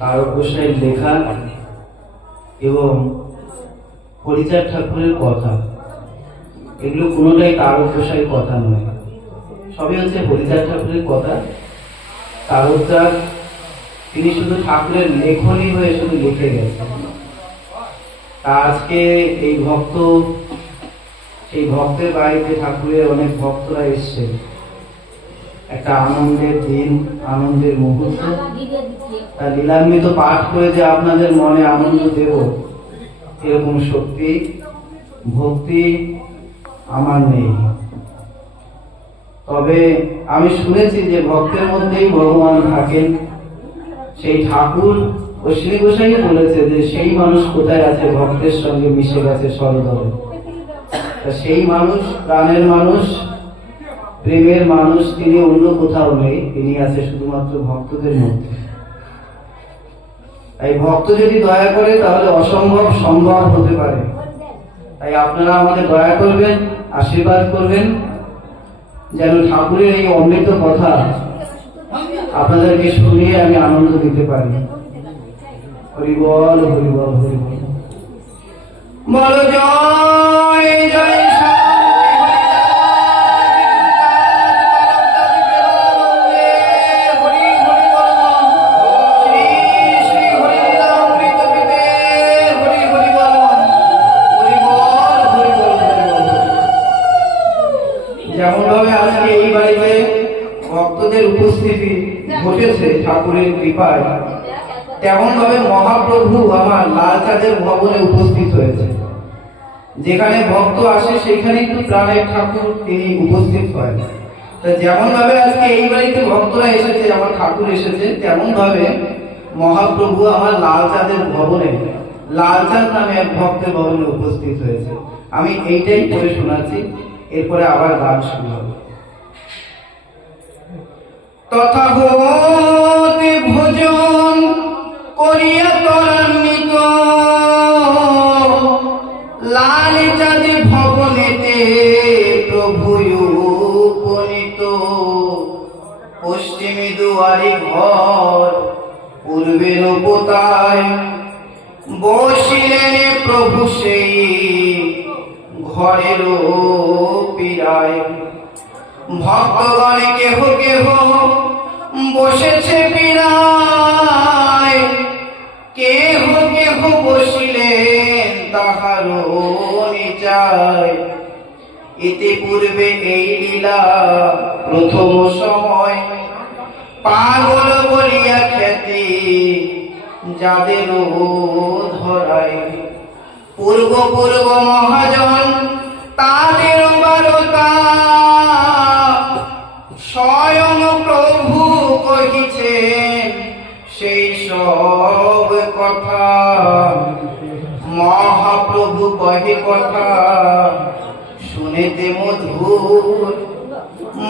তারকগোসাইয়ের লেখা এবং হরিচাঁদ ঠাকুরের কথা, এগুলো কোনোটাই তারকগোসাইয়ের কথা নয়, সবই হচ্ছে হরিচাঁদ ঠাকুরের কথা। তারকচাঁদ তিনি শুধু ঠাকুরের লেখনী হয়ে শুধু লিখে গেছেন। তা আজকে এই ভক্ত, সেই ভক্তের বাড়িতে ঠাকুরের অনেক ভক্তরা এসছে, একটা আনন্দের দিন, আনন্দের মুহূর্ত। তা লীলান্বিত পাঠ করে যে আপনাদের মনে আনন্দ দেব এরকম শক্তি ভক্তি আমার নেই। তবে আমি শুনেছি যে ভক্তের মধ্যেই ভগবান থাকেন। সেই ঠাকুর ও শ্রী গোসাই বলেছে যে সেই মানুষ কোথায় আছে, ভক্তের সঙ্গে মিশে গেছে সরদরে। তা সেই মানুষ, প্রাণের মানুষ, প্রেমের মানুষ, তিনি অন্য কোথাও নেই, তিনি আছে শুধুমাত্র ভক্তদের মধ্যে। তাই ভক্ত যদি দয়া করে তাহলে অসম্ভব সম্ভব হতে পারে। তাই আপনারা আমাদের দয়া করবেন, আশীর্বাদ করবেন, যেন ঠাকুরের এই অমৃত কথা আপনাদেরকে শুনিয়ে আমি আনন্দ দিতে পারি। হরি বল, হরি বল, হরি বল। বল জয় জয় যেমন ভাবে আজকে এই বাড়িতে ভক্তদের উপস্থিতি ঘটেছে ঠাকুরের কৃপায়, তেমন ভাবে মহাপ্রভু আমার লালচাঁদের ভবনে উপস্থিত হয়েছে। যেখানে ভক্ত আসে সেখানে কিন্তু প্রাণের ঠাকুর তিনি উপস্থিত হয়। তা যেমন ভাবে আজকে এই বাড়িতে ভক্তরা এসেছে, আমার ঠাকুর এসেছে, তেমন ভাবে মহাপ্রভু আমার লালচাঁদের ভবনে, লালচাঁদ নামে এক ভক্তের ভবনে উপস্থিত হয়েছে। আমি এইটাই পড়ে শোনাচ্ছি, এরপরে আবার গান শুরু হবে। তথা হতে ভোজন করিয়া ত্বরান্বিত লালচাঁদে ভবনেতে প্রভু উপনীত। পশ্চিমে দুয়ারে ঘর, পূর্বের পোতায় বসিলেন প্রভু সেই ঘরের পীড়ায়। ভক্তগণ কেহ কেহ বসেছে পীড়ায়, কেহ কেহ বসিলেন তাহারও নিচায়। ইতিপূর্বে এই লীলা প্রথম সময়, পাগল বলিয়া খ্যাতি যাদেরও ধরায়। পূর্ব পূর্ব মহাজন তাদের বারতা, স্বয়ং প্রভু কহিছেন সেই সব কথা। মহাপ্রভু কহে কথা শুনেতে মধুর,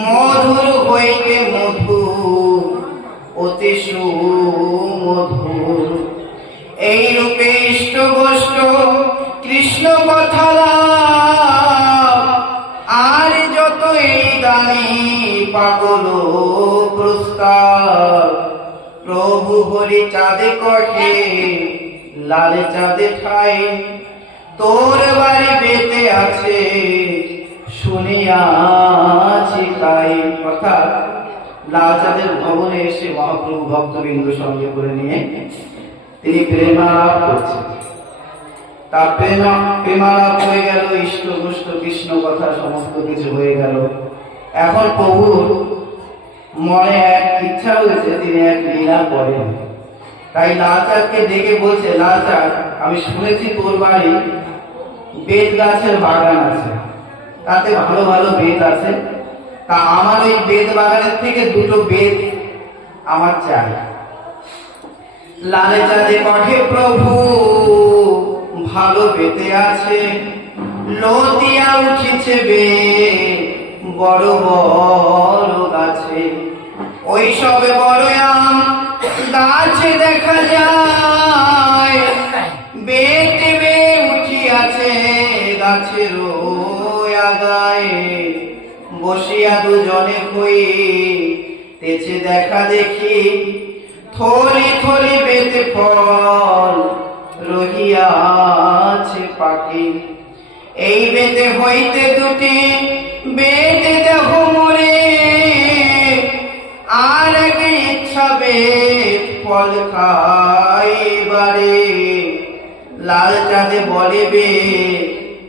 মধুর হইতে মধুর, অতি সুমধুর। এই রূপে ইষ্ট গোষ্ঠ কৃষ্ণ কথা আর যত এই দানি পাগল প্রস্তাব। প্রভু হরি চাঁদে কঠে লাল চাঁদে ঠাই, তোর বাড়ি বেতে আছে শুনিয়াছি তাই। অর্থাৎ লাল চাঁদের ভবনে এসে মহাপ্রভু ভক্তবৃন্দ সঙ্গে করে নিয়ে তিনি প্রেমালাপ করছেন। তার প্রেমালাপ হয়ে গেল, ইষ্ট গোষ্ঠ কৃষ্ণ কথা সমস্ত কিছু হয়ে গেল। এখন প্রভুর মনে এক ইচ্ছা হয়েছে, তিনি এক লীলা করেন। তাই লালচাঁদকে ডেকে বলছে, লালচাঁদ, আমি শুনেছি তোর বাড়ি বেত গাছের বাগান আছে, তাতে ভালো ভালো বেত আছে। তা আমার ওই বেত বাগানের থেকে দুটো বেত আমার চাই। লালচাঁদে কঠে প্রভু ভালো বেতে আছে, লতিয়া উঠিছে বে বড় বড় গাছে। ওই সবে বড় আম গাছে দেখা যায়, বেতে বে উঠিয়াছে গাছের আগায়। বসিয়া দুজনে কই তেছে দেখা দেখি থরি থরি বেদ ফল রহিয়াছে পাখি। এই বেদে হইতে দুটি বেদ দেহ মরে, আর এক ইচ্ছা বেদ ফল খাইবারে। লাল চাঁদে বলে বেদ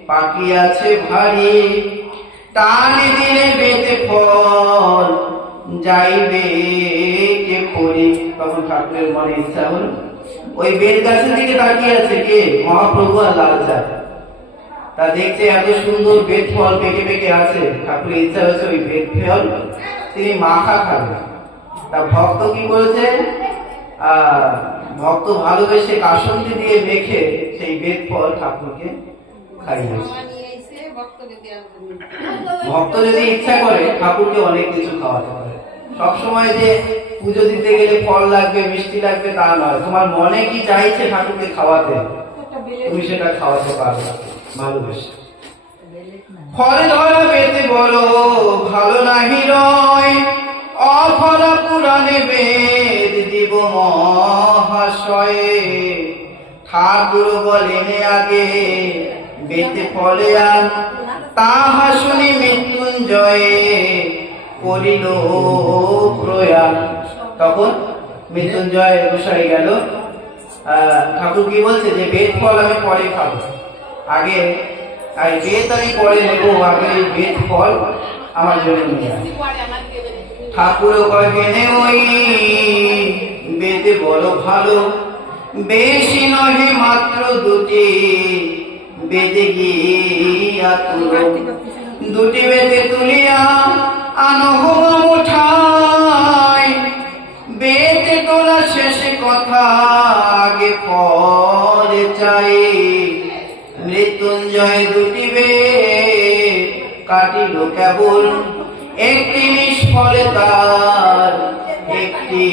পাখি আছে ভারী, টান দিলে বেদ ফল যাইবে কে পড়ি। তখন ঠাকুরের মনে ইচ্ছা হল, ওই বেদ গাছের দিকে তাকিয়ে আছে কে? মহাপ্রভু আর লাল চাঁদ। তা দেখছে এত সুন্দর বেদ ফল পেকে পেকে আছে, ঠাকুরের ইচ্ছা হয়েছে ওই বেদ ফল তিনি মাখা খাবেন। তা ভক্ত কি করেছে? ভক্ত ভালোবেসে কাসন্দি দিয়ে মেখে সেই বেদ ফল ঠাকুরকে খাইয়েছে। ভক্ত যদি ইচ্ছা করে ঠাকুরকে অনেক কিছু খাওয়াতে পারে। সবসময় যে পুজো দিতে গেলে ফল লাগবে, মিষ্টি লাগবে তা নয়। তোমার মনে কি চাইছে ঠাকুরকে খাওয়াতে, তুমি সেটা খাওয়াতে পারবে ভালোবেসে। ফলে ধরা পেতে বলো ভালো নাহি রয়, অফলা পুরাণে বেদ দিব মহাশয়ে। ঠাকুর বলেন আগে বেদে ফলে আন, তাহা শুনি মৃত্যুঞ্জয়ে করিল প্রয়াণ। তখন মৃত্যুঞ্জয় গোসাই গেল। ঠাকুর কি বলছে যে বেদ ফল আমি পরে খাবো, আগে বেদ আমি পরে নেবো, আগে বেদ ফল আমার জন্য নিয়ে আসে। ঠাকুর কেনে ওই বেদে বড় ভালো, বেশি নহে মাত্র দুটি বেদে গিয়া তুলো। দুটি বেদে তুলিয়া আনো মুঠাই, বেদে তোলা শেষে কথা আগে পরে চাই। মৃত্যুঞ্জয় দুটি বেদ কাটিল কেবল, একটি নিষ্ফলে তার একটি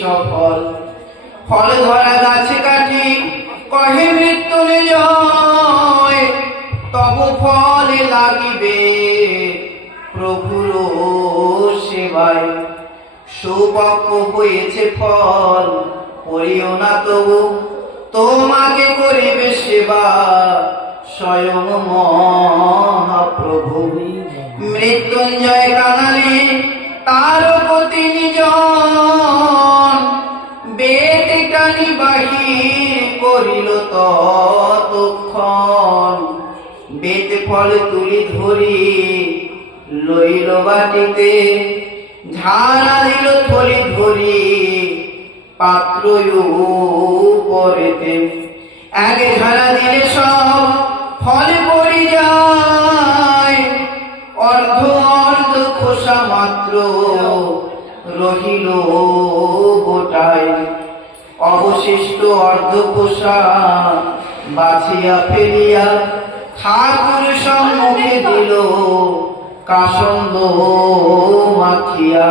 সফল। ফল ধরা গাছে কাঠি কহে মৃত্যুঞ্জয়, তব ফলে লাগিবে প্রভুর সেবায়। সৌভাগ্য হয়েছে ফল করিও না তবু, তোমাকে করিবে সেবা স্বয়ং মহাপ্রভু। মৃত্যুঞ্জয় কাঙালি তার প্রতি নিজন, বেদ টানি বাহির করিল ততক্ষণ। বেদ ফল তুলি ধরি লইল বাটিতে, ঝাড়া দিল থলি ধরি পাত্র উপরেতে। আগে ঝাড়া দিলে সব ফল পড়ি যায়, অর্ধ অর্ধ খোসা মাত্র রহিল গোটায়। অবশিষ্ট অর্ধ খোসা বাছিয়া ফেলিয়া ঠাকুর সম্মুখে দিল কাসন্দ মাখিয়া।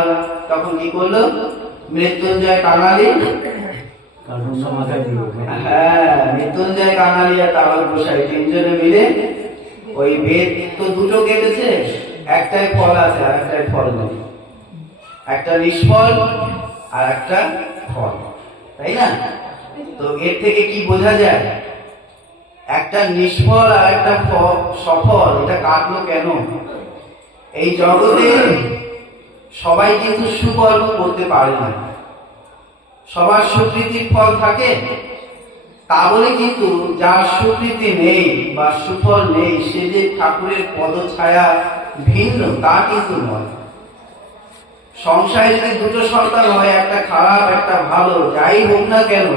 তখন কি করলো মৃত্যুঞ্জয় কাঙালি? হ্যাঁ, মৃত্যুঞ্জয় কাঙালি আর তারক গোসাই তিনজনে মিলে ওই বেদ তো দুটো কেটেছে, একটাই ফল আছে আর একটাই ফল নেই। একটা নিষ্ফল আর একটা ফল, তাই না? তো এর থেকে কি বোঝা যায়? একটা নিষ্ফল আর একটা সফল, এটা কাটলো কেন? এই জগতে সবাই কিন্তু সুকর্ম করতে পারে না, সবার সুকৃতির ফল থাকে। তা বলে কিন্তু যার সুকৃতি নেই বা সুফল নেই সে যে ঠাকুরের পদছায়া ভিন্ন তা কিন্তু নয়। সংসারে যদি দুটো সন্তান হয়, একটা খারাপ একটা ভালো, যাই হোক না কেন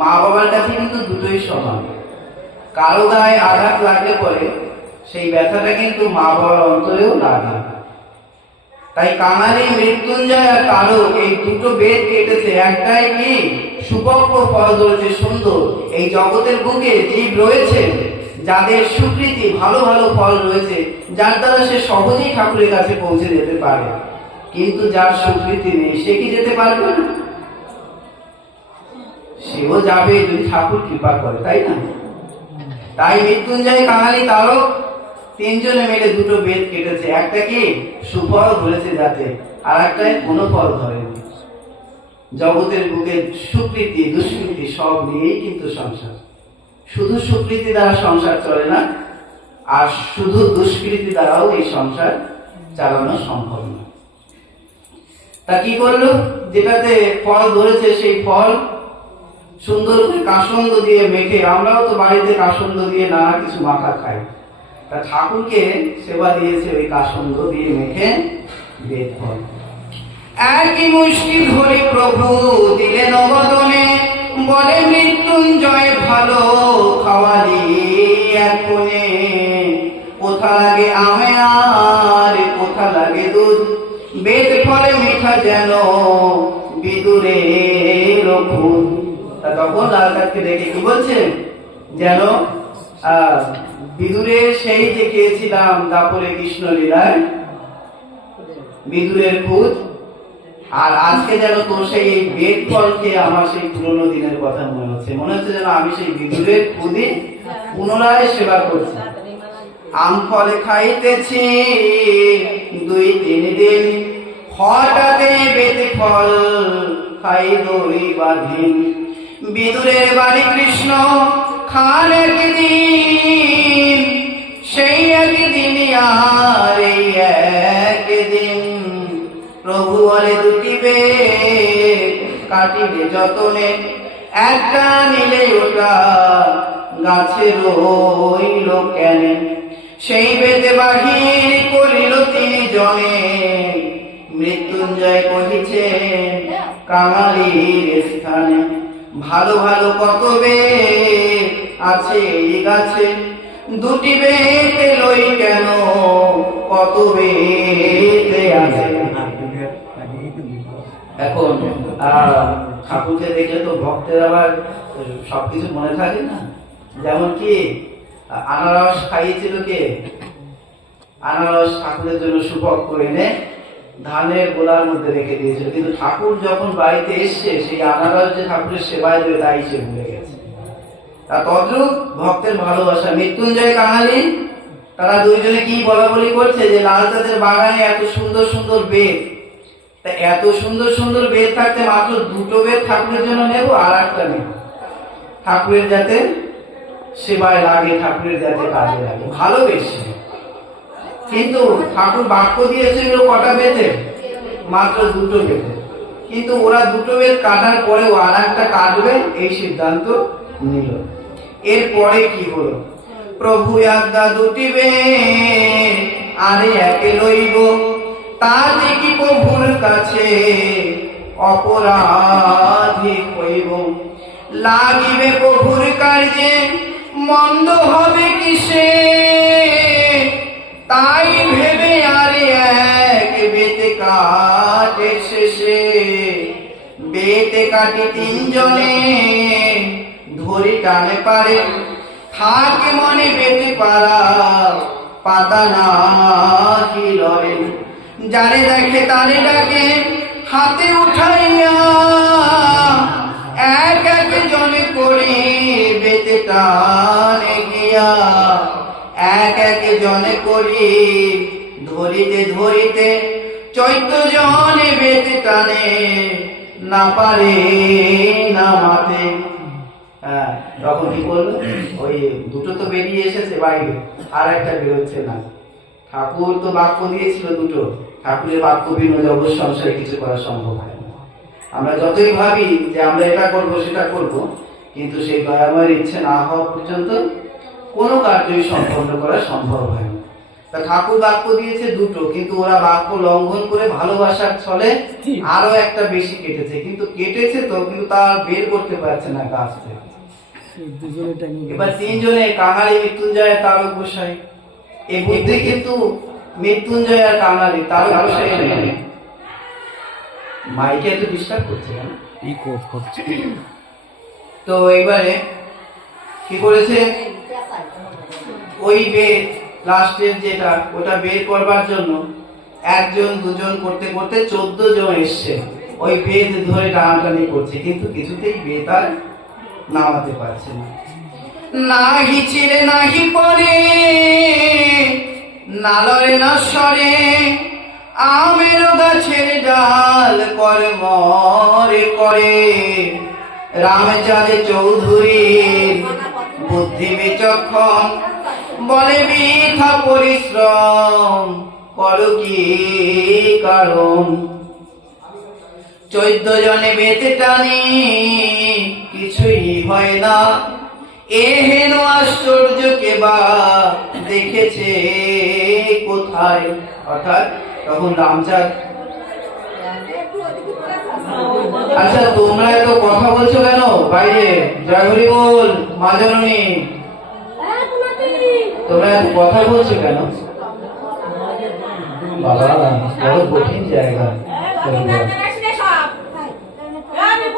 মা বাবার কাছে কিন্তু দুটোই সমান। কারো গায়ে আঘাত লাগলে পরে সেই ব্যথাটা কিন্তু মা বাবার অন্তরেও লাগে। তাই কাঙালি, মৃত্যুঞ্জয় আর তারক এই দুটো বেদ কেটেছে, একটাই কি সুপক্ষ ফল ধরেছে সুন্দর। এই জগতের বুকে জীব রয়েছে যাদের সুকৃতি ভালো ভালো ফল রয়েছে, যার দ্বারা সে সহজেই ঠাকুরের কাছে পৌঁছে যেতে পারে। কিন্তু যার সুকৃতি নেই সে কি যেতে পারবে না? সেও যাবে যদি ঠাকুর কৃপা করে, তাই না? তাই মৃত্যুঞ্জয়, কাঙালি, তারক তিনজনে মিলে দুটো বেদ কেটেছে। একটা কি সুফল ধরেছে যাতে আর একটাই কোনো ফল ধরেনি। জগতের বুকে সুকৃতি দুষ্কৃতি সব নিয়েই কিন্তু সংসার। শুধু সুকৃতি দ্বারা সংসার চলে না, আর শুধু দুষ্কৃতি দ্বারাও এই সংসার চালানো সম্ভব না। তা কি করলো, যেটাতে ফল ধরেছে সেই ফল সুন্দর করে কাসন্দ দিয়ে মেখে, আমরাও তো বাড়িতে কাসন্দ দিয়ে নানা কিছু মাখা খাই, তা ঠাকুরকে সেবা দিয়েছে ওই কাসন্দ দিয়ে মেখে বেদ ফল। একই মুষ্টি ধরে প্রভু দিলেন অবদনে, বলে মৃত্যুঞ্জয় ভালো খাওয়ালি এক কোণে। কোথা লাগে আমে আর কোথা লাগে দুধ, বেদ ফলে মিঠা যেন বিদুরের খুদ। তখন লালটাকে দেখে কি বলছে, যেন বিদুরের সেই যে খেয়েছিলাম দাপরে কৃষ্ণ লীলায় বিদুরের খুদ, আর আজকে যেন তোর সেই বেদ ফলকে আমার সেই পুরোনো দিনের কথা মনে হচ্ছে। মনে হচ্ছে যেন আমি সেই বিদুরের খুদে পুনরায় সেবা করছি। আম ফলে খাইতেছি 2-3 দিন, হঠাৎ বেদ ফল খাই রবিবাদিন। বিদুরের বাড়ি কৃষ্ণ খান একদিন, সেই একদিন আর এই একদিন। প্রভু বলে 2টি বেদ কাটিবে যতনে, একটা নিলে ওটা গাছে রইল কেন। সেই বেদে বাহির করিল 3 জনে, মৃত্যুঞ্জয় কহিছে কাঙালির স্থানে। ভালো ভালো কত বেদ আছে এই গাছে, 2টি বেদ লই কেন কত বেদ আছে। এখন ঠাকুরকে দেখলে তো ভক্তের আবার সবকিছু মনে থাকে না। যেমন কি আনারস খাইয়েছিল কে, আনারস ঠাকুরের জন্য সুপক করে এনে ধানের গোলার মধ্যে রেখে দিয়েছিল, কিন্তু ঠাকুর যখন বাড়িতে এসছে সেই আনারস যে ঠাকুরের সেবায় দেবে তাই সে ভুলে গেছে। তা তদ্রুপ ভক্তের ভালোবাসা। মৃত্যুঞ্জয় কাঙালি তারা 2 জনে কি বলা বলি করছে যে লালচাঁদের বাগানে এত সুন্দর সুন্দর বেদ, তা এত সুন্দর সুন্দর বেদ থাকতে মাত্র 2টো বেদ ঠাকুরের জন্য নেব, আর একটা নেব ঠাকুরের যাতে সেবায় লাগে, ঠাকুরের যাতে কাজে লাগে, ভালোবেসে। কিন্তু ঠাকুর বাক্য দিয়েছিল কটা বেদে, মাত্র 2টো বেদে, কিন্তু ওরা 2টো বেদ কাটার পরেও আর একটা কাটবে এই সিদ্ধান্ত নিল। এরপরে কি হলো, প্রভু আজ্ঞা 2টি বেদ আরে একে লইব, তাতে কি প্রভুর কাছে অপরাধী হইব। লাগিবে প্রভুর কার্যে মন্দ হবে কিসে, তাই ভেবে আরে এক বেতে কাটে শেষে। বেতে কাটি 3 জনে ধরে টানে পারে, থাকে মনে বেতে পারা পাতা না কি লড়ে। যারে দেখে তারে ডাকে হাতে উঠাইয়া, এক এক জনে করে বেতে টানে গিয়া। এক এক জনে করি ধরিতে ধরিতে 14 জনে বেতে টানে, না পারে নামাতে। তখন কি করলো, ওই 2টো তো বেরিয়ে এসেছে বাইরে, আর একটা বেরোচ্ছে না। ঠাকুর তো বাক্য দিয়েছিল 2টো, ঠাকুরের বাক্য বিনা জগৎ সংসারে কিছু করা সম্ভব হয় না। আমরা যতই ভাবি যে আমরা এটা করবো সেটা করবো, কিন্তু সেই দয়াময়ের ইচ্ছে না হওয়া পর্যন্ত কোনো কার্যই সম্পন্ন করা সম্ভব হয় না। তা ঠাকুর বাক্য দিয়েছে 2টো, কিন্তু ওরা বাক্য লঙ্ঘন করে ভালোবাসার ছলে আরো একটা বেশি কেটেছে, কিন্তু কেটেছে তো, কিন্তু তা বের করতে পারছে না গাছ থেকে। এবার 3 জনে কাঙালি মৃত্যুঞ্জয় তারক গোসাই, এই বুদ্ধি কিন্তু মৃত্যুঞ্জয় আর কাঙালি তারক গোসাই মাইকে এত ডিস্টার্ব করছে না, তো এবারে কি করেছে, ওই বেদ লাস্টের যেটা ওটা বের করবার জন্য 1 জন 2 জন করতে করতে 14 জন এসছে, ওই বেদ ধরে টানাটানি করছে, কিন্তু কিছুতেই বেদ আর নামাতে পারছে না। নাহি ছিঁড়ে নাহি পরে, নালরে না সরে, আমের গাছের ডাল কর্মরে করে রামচাঁদ চৌধুরীর বুদ্ধি বিচক্ষণ বলে বৃথা পরিশ্রম করো কি কারণ 14 জনে বেতে টানি কিছুই হয় না এহেন আশ্চর্য কেবা দেখেছে কোথায়। অর্থাৎ তখন রামচাঁদ, আচ্ছা তোমরা এত কথা বলছো কেন বাইরে? জয় হরি বল। মা জননী, তোমরা এত কথা বলছো কেন? বাবা বড় কঠিন জায়গা।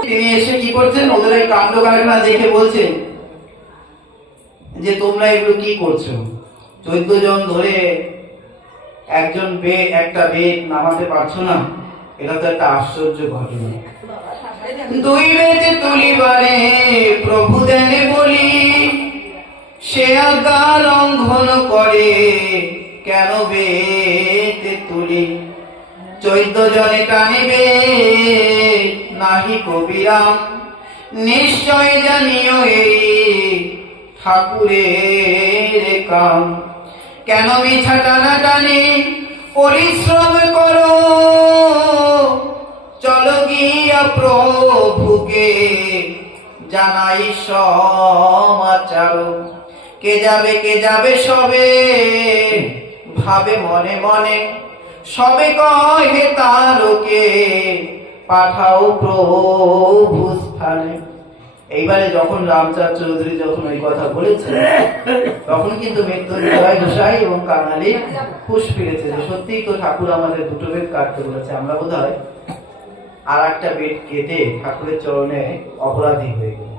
তিনি এসে কি করছেন, ওদের এই কাণ্ড কারখানা দেখে বলছেন যে তোমরা এগুলো কি করছো? 14 জন ধরে একজন একটা বেদ নামাতে পারছো না, এটা তো একটা আশ্চর্য ঘটনা। 2 বেদ তুলিবারে প্রভু দেনে বলি, সে আজ্ঞা লঙ্ঘন করে কেন বেদ তুলি? 14 জনে টানিবে নাহি কবিরাম, নিশ্চয় জানিও এই ঠাকুরের কাম। কেন মিছা টানাটানি পরিশ্রম করো, চলো গিয়া প্রভুকে জানাই সমাচার। কে যাবে সবে ভাবে মনে মনে, সবে কহে তারকে পাঠাও প্রভু স্থানে। এইবারে যখন রামচাঁদ চৌধুরী যখন ওই কথা বলেছে, তখন কিন্তু মৃত্যুঞ্জয় গোসাই এবং কাঙালি হুঁশ ফিরেছে যে সত্যিই তো ঠাকুর আমাদের 2টো বেদ কাটতে বলেছে, আমরা বোধহয় আর একটা বেদ কেটে ঠাকুরের চরণে অপরাধী হয়ে গেল।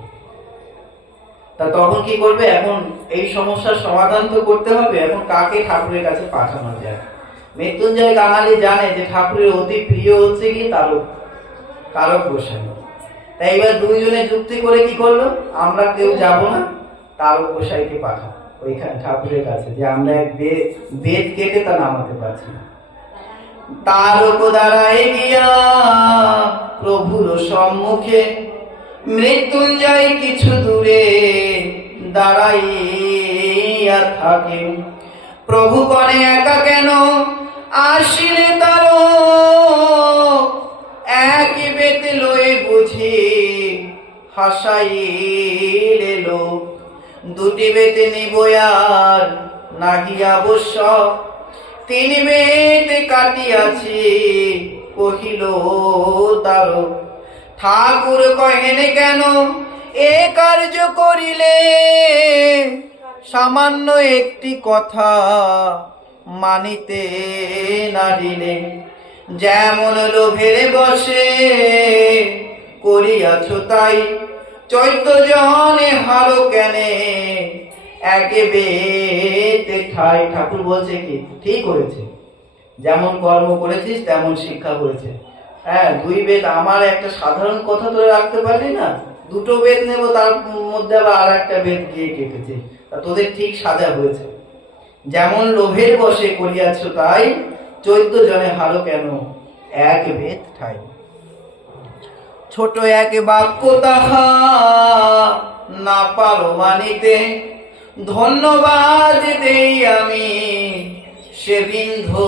তা তখন কি করবে? এখন এই সমস্যার সমাধান তো করতে হবে, এখন কাকে ঠাকুরের কাছে পাঠানো যায়? মৃত্যুঞ্জয় কাঙালি জানে যে ঠাকুরের অতি প্রিয় হচ্ছে কি তারক গোসাই। তাই এবার 2 জনে যুক্তি করে কি করলো, আমরা কেউ যাব না, তারক গোসাইকে পাঠাবো ওইখানে ঠাকুরের কাছে, যে আমরা এক বেদ কেটে তা নামাতে পারছি না। তারক দ্বারায় গিয়া প্রভুর সম্মুখে মৃত্যুঞ্জয় কিছু দূরে দাঁড়াইয়া থাকে। প্রভু কনে একা কেন আসিলে তারক, এক বেত লয়ে বুঝি হাসাইলে লোক। 2টি বেতে নিব আর নাহি আবশ্যক, 3 বেত কাটিয়াছি কহিল তারক। ঠাকুর কহেন কেন এ কার্য করিলে, সামান্য একটি কথা মানিতে নারিলে। যেমন লোভের বসে করিয়াছ তাই, 14 জনে হারো কেনে এক বেতে ঠাই। ঠাকুর বলছে কি ঠিক হয়েছে, যেমন কর্ম করেছিস তেমন শিক্ষা হয়েছে। হ্যাঁ 2 বেদ, আমার একটা সাধারণ কথা ধরে রাখতে পারলি না, 2টো বেদ নেব, তার মধ্যে আবার আর একটা বেদ গিয়ে কেটেছে, তোদের ঠিক সাজা হয়েছে। যেমন লোভের বসে করিয়াছ তাই, 14 জনে হারো কেন এক বেদ ঠাই। ছোট এক বাক্য তাহা না পারো মানিতে, ধন্যবাদ দেই আমি সে বিন্ধু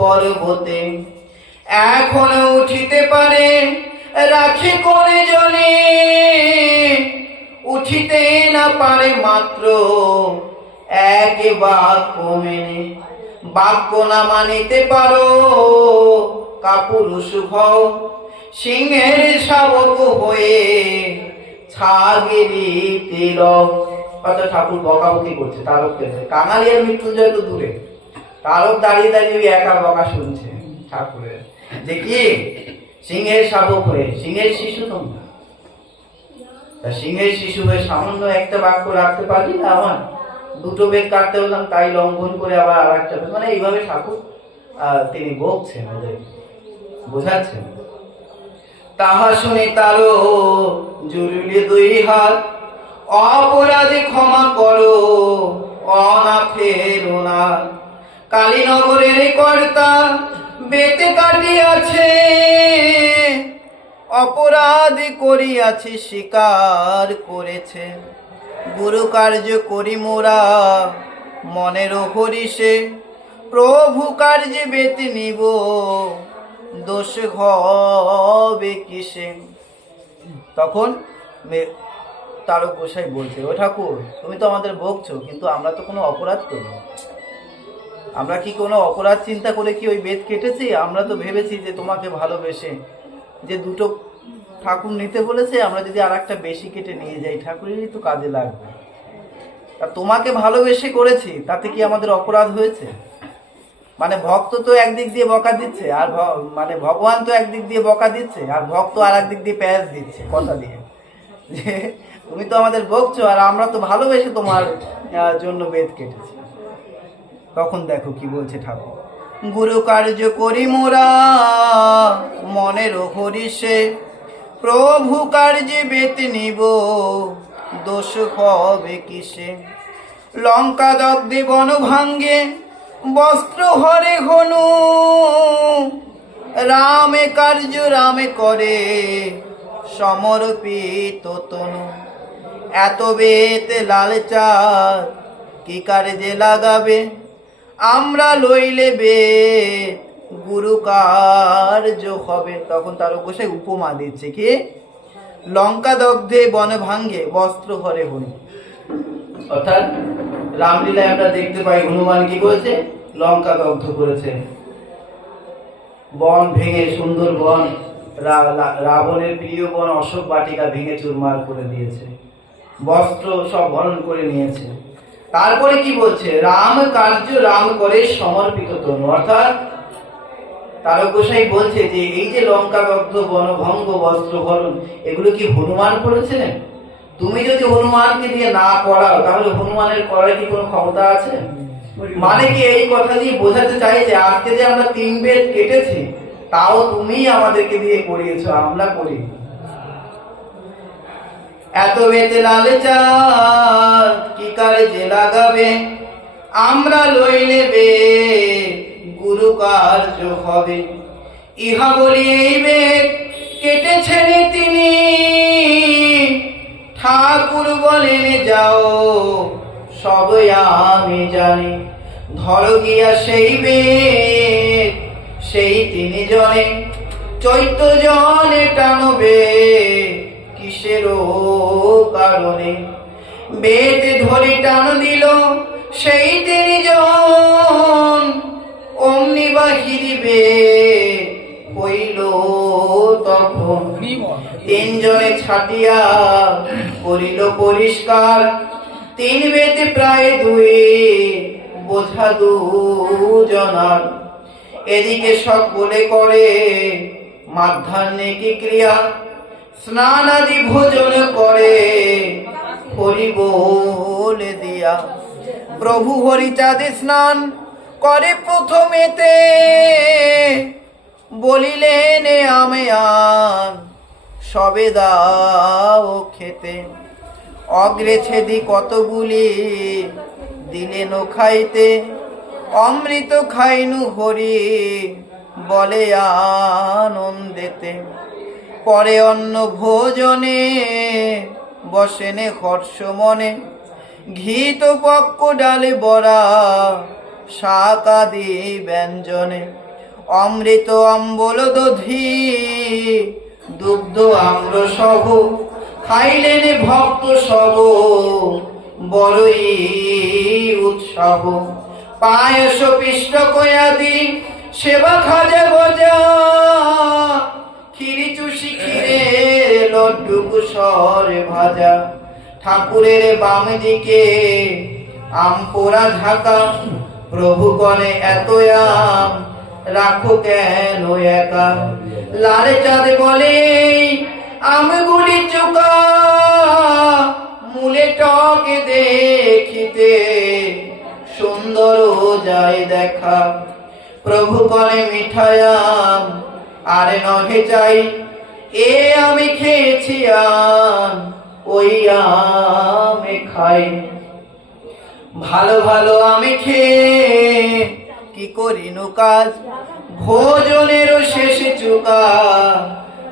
পর্বতে। এখনো উঠিতে পারে রাখে কোনে জনে, উঠিতে না পারে মাত্র এক বাক্য মেনে। বাক্য না মানিতে পারো কাপুরুষ ভও, সিংহের শাবক হয়ে ছাগেরি তিলক। অর্থাৎ ঠাকুর বকাবকি করছে তারককে। কাঙালি আর মৃত্যুঞ্জয় তো দূরে, তারক দাঁড়িয়ে দাঁড়িয়ে একা বকা শুনছে ঠাকুরের, যে কি সিংহের শাবক হয়ে, সিংহের শিশু তোমরা, সিংহের শিশু হয়ে সামান্য একটা বাক্য রাখতে পারলি না? আমার 2টো বেদ কাটতে হলাম, তাই লঙ্ঘন করে আবার আর একটা, মানে এইভাবে ঠাকুর তিনি বকছেন, ওদের বোঝাচ্ছেন। তাহা শুনে তারও জুড়িলে 2 হাত, অপরাধে ক্ষমা করো অনাথের না। কালীনগরের কর্তা বেতে কাটিয়াছে, অপরাধ করিয়াছে স্বীকার করেছে। গুরু কার্য করি মোরা মনের হরিষে, প্রভু কার্যে বেতে নিব দোষ হবে কিসে। তখন তারক গোসাই বলছে, ও ঠাকুর, তুমি তো আমাদের বকছো, কিন্তু আমরা তো কোনো অপরাধ করিনি। আমরা কি কোনো অপরাধ চিন্তা করে কি ওই বেদ কেটেছি? আমরা তো ভেবেছি যে তোমাকে ভালোবেসে যে দুটো ঠাকুর নিতে বলেছে, আমরা যদি আর একটা বেশি কেটে নিয়ে যাই, ঠাকুরেরই তো কাজে লাগবে। তা তোমাকে ভালোবেসে করেছি, তাতে কি আমাদের অপরাধ হয়েছে? মানে ভক্ত তো একদিক দিয়ে বকা দিচ্ছে, আর মানে ভগবান তো একদিক দিয়ে বকা দিচ্ছে, আর ভক্ত আর একদিক দিয়ে প্যাঁচ দিচ্ছে কথা দিয়ে, যে তুমি তো আমাদের বকছো আর আমরা তো ভালোবেসে তোমার জন্য বেদ কেটেছি। তখন দেখো কি বলছে ঠাকুর, গুরু কার্য করি মোরা মনের হরিষে, প্রভু কার্যে বেত নিব দোষ হবে কিসে। লঙ্কা দগ্ধে বন ভাঙ্গে বস্ত্র হরে হনু, রামে কার্য রামে করে সমর্পিত তনু। এত বেত লাল চাঁদ কি কার্যে লাগাবে, আমরা লইলে বেদ গুরু কার্য হবে। তখন তার গোসাই উপমা দিচ্ছে কি, লঙ্কা দগ্ধে বন ভাঙ্গে বস্ত্র হরে হনু। অর্থাৎ রামলীলায় আমরা দেখতে পাই হনুমান কি করেছে, লঙ্কা দগ্ধ করেছে, বন ভেঙে, সুন্দর বন, রাবণের প্রিয় বন অশোক বাটিকা ভেঙে চুরমার করে দিয়েছে, বস্ত্র সব হরণ করে নিয়েছে। তারপরে কি বলছে, রাম কার্য রাম করে সমর্পিত তনু। অর্থাৎ তারক গোসাই বলছে যে এই যে লঙ্কা দগ্ধ, বনভঙ্গ, বস্ত্র হরণ, এগুলো কি হনুমান করেছিলেন? তুমি যদি হনুমানকে দিয়ে না করাও, তাহলে হনুমানের করার কি কোনো ক্ষমতা আছে? মানে কি এই কথা দিয়ে বোঝাতে চাই যে আজকে যে আমরা 3 বেদ কেটেছি, তাও তুমি আমাদেরকে দিয়ে করিয়েছো, আমরা করি। এত বেতে লাল চাঁদ কি কার্যে লাগাবে, আমরা লইলে বেদ গুরু কার্য হবে। ইহা বলি এই বেদ কেটেছেন তিনি, ঠাকুর বলেন যাও সব আমি জানি। ধর গিয়া সেই বেদ সেই 3 জনে, চৈত্য জনে টানবে কিসেরও কারণে। বেদ ধরি টান দিল সেই 3 জন, অমনি বাহিরিবে হইল তখন। 3 জনে ছাটিয়া করিল পরিষ্কার, 3 বেদ প্রায় 2 বোঝা 2 জনার। এদিকে সকলে করে মাধ্যাহ্নিক ক্রিয়া, স্নান আদি ভোজন করে হরি বলে দিয়া। প্রভু হরিচাঁদে স্নান করে প্রথমেতে, বলিলেন আমি আন সবে দাও খেতে। অগ্রে ছেদি কতগুলি দিলেন খাইতে, অমৃত খাইনু হরি বলে আনন্দেতে। পরে অন্ন ভোজনে বসেনে হর্ষ মনে, ঘিত পক্ক ডালে বড়া শাক আদি ব্যঞ্জনে। অমৃত অম্বল দধি দুগ্ধ আম্র সহ, খাইলেন ভক্ত সব বড়ই উৎসাহ। পায়স পিষ্ট কয়াদি সেবা খাজা গজা, খিরি চুষি খিরে লড্ডু কুসর ভাজা। ঠাকুরের বাম দিকে আম পোড়া ঢাকা, প্রভু কনে এত আম রাখো কেন একা। লাল চাঁদ বলে আমগুলি চোকা, মূলে টকে দেখিতে সুন্দর যায় দেখা। প্রভু কনে মিঠায়াম আর নহে চাই, এ আমি খেয়েছি আম ওই আমি খাই। ভালো ভালো আমি খেয়ে কি করিনু কাজ, ভোজনের শেষ চুকা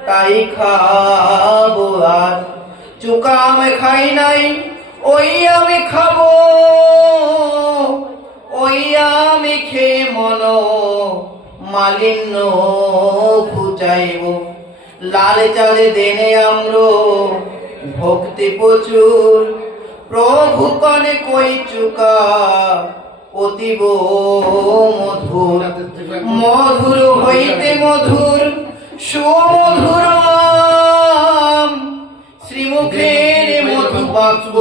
তাই খাবো আর। চুকা আমি খাই নাই, ওই আমি খাবো, ওই আমি খেয়ে মন মালিন্য ঘুচাইব। লাল চালে দেনে আম্র ভক্তি প্রচুর, প্রভু কনে কই চুকা অতীব মধুর। মধুর হইতে মধুর সুমধুর নাম, শ্রীমুখের মধু বাক্য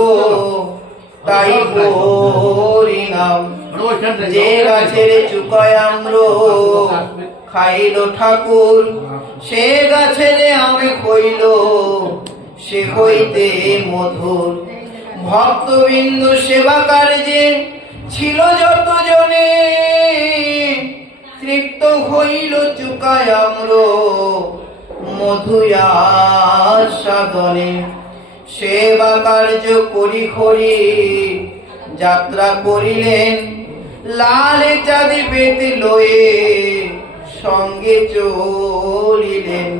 তাই পরিণাম। যে গাছের চুকায় আম্র খাইল ঠাকুর, সে গাছের আমি খইল সে হইতে মধুর। ভক্তবিন্দু সেবা কার্যে ছিল যত জনে, তৃপ্ত হইল চুকায় আম্র মধুয়া সাধনে। সেবা কার্য করি করি যাত্রা করিলেন, লাল চাঁদি পেতে লয়ে সঙ্গে চলিলেন।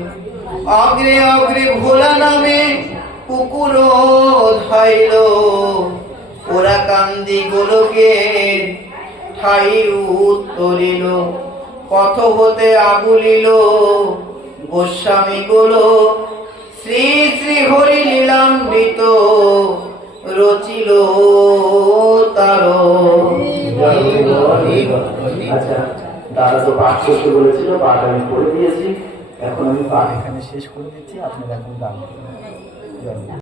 অগ্রে অগ্রে ভোলা নামে কুকুর ধাইল, ওরা কান্দি গোলকের ঠাই উত্তরিল। পথ হতে আগুলিল গোস্বামী গোলো, শ্রী শ্রী হরি লীলামৃত রচিল তার। আচ্ছা, দাদা তো পাঠ করতে বলেছিল, পাঠ আমি করে দিয়েছি। এখন আমি পাঠ এখানে শেষ করে দিচ্ছি, আপনারা এখন গান